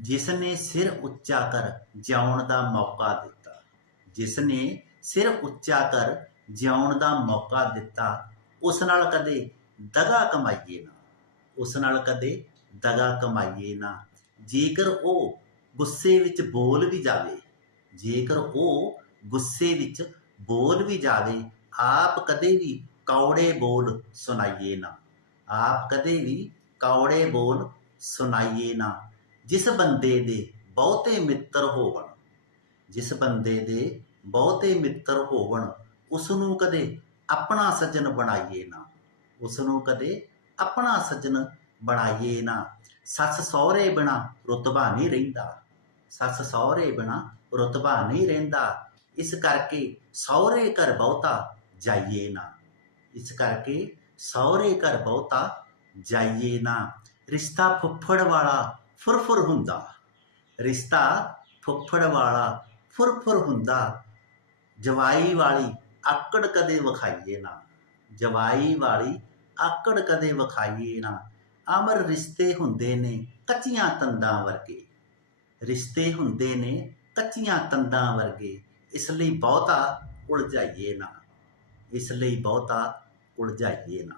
ਜਿਸ ਨੇ ਸਿਰ ਉੱਚਾ ਕਰ ਜਿਉਣ ਦਾ ਮੌਕਾ ਦਿੱਤਾ। ਜਿਸ ਨੇ ਸਿਰ ਉੱਚਾ ਕਰ ਜਿਉਣ ਦਾ ਮੌਕਾ ਦਿੱਤਾ, ਉਸ ਨਾਲ ਕਦੇ ਦਗਾ ਕਮਾਈਏ ਨਾ। ਉਸ ਨਾਲ ਕਦੇ ਦਗਾ ਕਮਾਈਏ ਨਾ। ਜੇਕਰ ਉਹ ਗੁੱਸੇ ਵਿੱਚ ਬੋਲ ਵੀ ਜਾਵੇ, ਜੇਕਰ ਉਹ ਗੁੱਸੇ ਵਿੱਚ ਬੋਲ ਵੀ ਜਾਵੇ, ਆਪ ਕਦੇ ਵੀ ਕੌੜੇ ਬੋਲ ਸੁਣਾਈਏ ਨਾ। ਆਪ ਕਦੇ ਵੀ ਕੌੜੇ ਬੋਲ ਸੁਣਾਈਏ ਨਾ। ਜਿਸ ਬੰਦੇ ਦੇ ਬਹੁਤੇ ਮਿੱਤਰ ਹੋਵਣ, ਜਿਸ ਬੰਦੇ ਦੇ ਬਹੁਤੇ ਮਿੱਤਰ ਹੋਵਣ ਉਸ ਨੂੰ ਕਦੇ ਆਪਣਾ ਸੱਜਣ ਬਣਾਈਏ ਨਾ। ਉਸ ਨੂੰ ਕਦੇ ਆਪਣਾ ਸੱਜਣ ਬਣਾਈਏ ਨਾ। ਸੱਸ ਸਹੁਰੇ ਬਿਨਾ ਰੁਤਬਾ ਨਹੀਂ ਰਹਿੰਦਾ। ਸੱਸ ਸਹੁਰੇ ਬਿਨਾ ਰੁਤਬਾ ਨਹੀਂ ਰਹਿੰਦਾ। ਇਸ ਕਰਕੇ ਸਹੁਰੇ ਘਰ ਬਹੁਤਾ ਜਾਈਏ ਨਾ। ਇਸ ਕਰਕੇ ਸਹੁਰੇ ਘਰ ਬਹੁਤਾ ਜਾਈਏ ਨਾ। ਰਿਸ਼ਤਾ ਫੁੱਫੜ ਵਾਲਾ ਫੁਰਫੁਰ ਹੁੰਦਾ। ਰਿਸ਼ਤਾ ਫੁੱਫੜ ਵਾਲਾ ਫੁਰਫੁਰ ਹੁੰਦਾ। ਜਵਾਈ ਵਾਲੀ ਆਕੜ ਕਦੇ ਵਿਖਾਈਏ ਨਾ। ਜਵਾਈ ਵਾਲੀ ਆਕੜ ਕਦੇ ਵਿਖਾਈਏ ਨਾ। ਅਮਰ ਰਿਸ਼ਤੇ ਹੁੰਦੇ ਨੇ ਕੱਚੀਆਂ ਤੰਦਾਂ ਵਰਗੇ। ਰਿਸ਼ਤੇ ਹੁੰਦੇ ਨੇ ਕੱਚੀਆਂ ਤੰਦਾਂ ਵਰਗੇ। ਇਸ ਲਈ ਬਹੁਤਾ ਉਲਝਾਈਏ ਨਾ। ਇਸ ਲਈ ਬਹੁਤਾ ਉਲਝਾਈਏ ਨਾ।